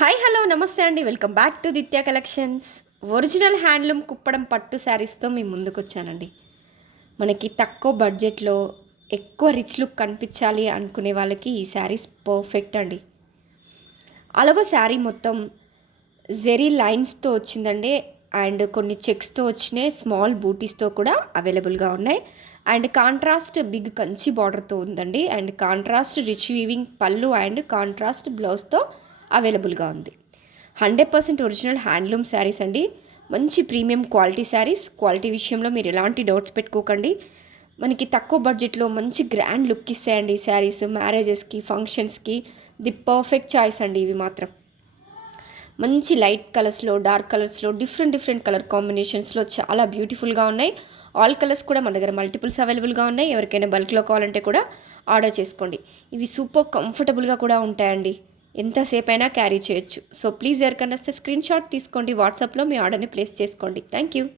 Hi hello నమస్తే అండి, welcome back to Ditya collections. Original handloom Kuppadam పట్టు శారీస్తో మీ ముందుకు వచ్చానండి. మనకి తక్కువ బడ్జెట్లో ఎక్కువ రిచ్ లుక్ కనిపించాలి అనుకునే వాళ్ళకి ఈ శారీస్ పర్ఫెక్ట్ అండి. అలవ శారీ మొత్తం జెరీ లైన్స్తో వచ్చిందండి. అండ్ కొన్ని చెక్స్తో వచ్చినాయి, స్మాల్ బూటీస్తో కూడా అవైలబుల్గా ఉన్నాయి. అండ్ కాంట్రాస్ట్ బిగ్ కంచి బార్డర్తో ఉందండి. అండ్ కాంట్రాస్ట్ రిచ్ వీవింగ్ పళ్ళు అండ్ కాంట్రాస్ట్ బ్లౌజ్తో అవైలబుల్గా ఉంది. 100% ఒరిజినల్ హ్యాండ్లూమ్ శారీస్ అండి. మంచి ప్రీమియం క్వాలిటీ శారీస్. క్వాలిటీ విషయంలో మీరు ఎలాంటి డౌట్స్ పెట్టుకోకండి. మనకి తక్కువ బడ్జెట్లో మంచి గ్రాండ్ లుక్ ఇస్తాయండి ఈ శారీస్. మ్యారేజెస్కి, ఫంక్షన్స్కి ది పర్ఫెక్ట్ చాయిస్ అండి. ఇవి మాత్రం మంచి లైట్ కలర్స్లో, డార్క్ కలర్స్లో, డిఫరెంట్ కలర్ కాంబినేషన్స్లో చాలా బ్యూటిఫుల్గా ఉన్నాయి. ఆల్ కలర్స్ కూడా మన దగ్గర మల్టిపుల్స్ అవైలబుల్గా ఉన్నాయి. ఎవరికైనా బల్క్లో కావాలంటే కూడా ఆర్డర్ చేసుకోండి. ఇవి సూపర్ కంఫర్టబుల్గా కూడా ఉంటాయండి. ఎంతసేపు అయినా క్యారీ చేయొచ్చు. సో ప్లీజ్ ఎవరికైనా వస్తే స్క్రీన్ షాట్ తీసుకోండి, వాట్సాప్లో మీ ఆర్డర్ని ప్లేస్ చేసుకోండి. Thank you.